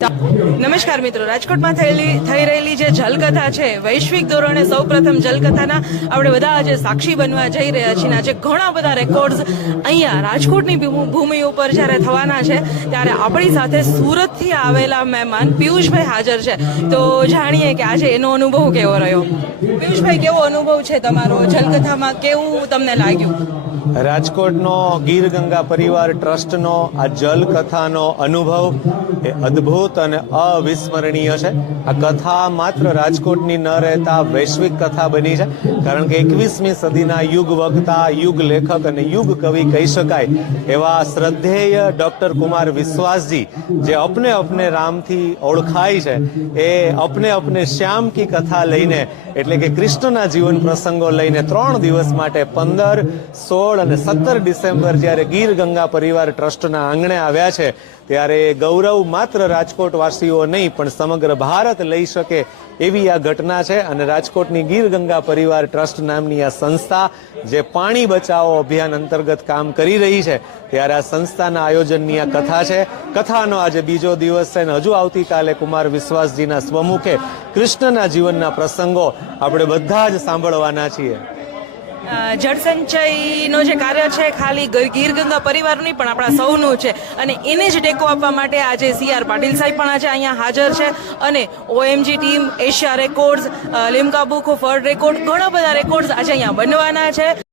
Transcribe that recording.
નમસ્કાર મિત્રો, રાજકોટમાં થઈ રહેલી જે જલકથા છે, વૈશ્વિક ધોરણે સૌપ્રથમ જલકથાના આપણે બધા આજે સાક્ષી બનવા જઈ રહ્યા છીએ. આજે ઘણા બધા રેકોર્ડ્સ અહીંયા રાજકોટની ભૂમિ ઉપર જ્યારે થવાના છે ત્યારે આપણી સાથે સુરતથી આવેલા મહેમાન પિયુષભાઈ હાજર છે. તો જાણીએ કે આજે એનો અનુભવ કેવો રહ્યો. પિયુષભાઈ, કેવો અનુભવ છે તમારો જલકથામાં? કેવું તમને લાગ્યું? રાજકોટનો ગીર ગંગા પરિવાર ટ્રસ્ટનો આ જલકથાનો અનુભવ એ અદ્ભુત અને અવિસ્મરણીય છે. આ કથા માત્ર રાજકોટની ન રહેતા વૈશ્વિક કથા બની છે, કારણ કે 21મી સદીના યુગ વક્તા, યુગ લેખક અને યુગ કવિ કહી શકાય એવા શ્રદ્ધેય ડોક્ટર કુમાર વિશ્વાસજી, જે અપને અપને રામથી ઓળખાય છે, એ અપને અપને શ્યામ કી કથા લઈને, એટલે કે કૃષ્ણના જીવન પ્રસંગો લઈને 3 દિવસ માટે 15, 16 અને 17 ડિસેમ્બર જ્યારે ગીર ગંગા પરિવાર ટ્રસ્ટના આંગણે આવ્યા છે, ત્યારે ગૌરવ માત્ર રાજકોટ વાસીઓ નહીં પણ સમગ્ર ભારત લઈ શકે એવી આ ઘટના છે. અને રાજકોટની ગીર ગંગા પરિવાર ટ્રસ્ટ નામની આ સંસ્થા જે પાણી બચાવો અભિયાન અંતર્ગત કામ કરી રહી છે, ત્યારે આ સંસ્થાના આયોજનની આ કથા છે. કથાનો આજે બીજો દિવસ છે અને હજુ આવતીકાલે કુમાર વિશ્વાસજીના સ્વમુખે કૃષ્ણના જીવનના પ્રસંગો આપણે બધા જ સાંભળવાના છીએ. જળસંચયનો જે કાર્ય છે ખાલી ગીર ગંગા પરિવારનું નહીં પણ આપણા સૌનું છે, અને એને જ ટેકો આપવા માટે આજે CR પાટીલ સાહેબ પણ આજે અહીંયા હાજર છે. અને OMG team, Asia records, Limca book of world record, ઘણા બધા રેકોર્ડ્સ આજે અહીંયા બનવાના છે.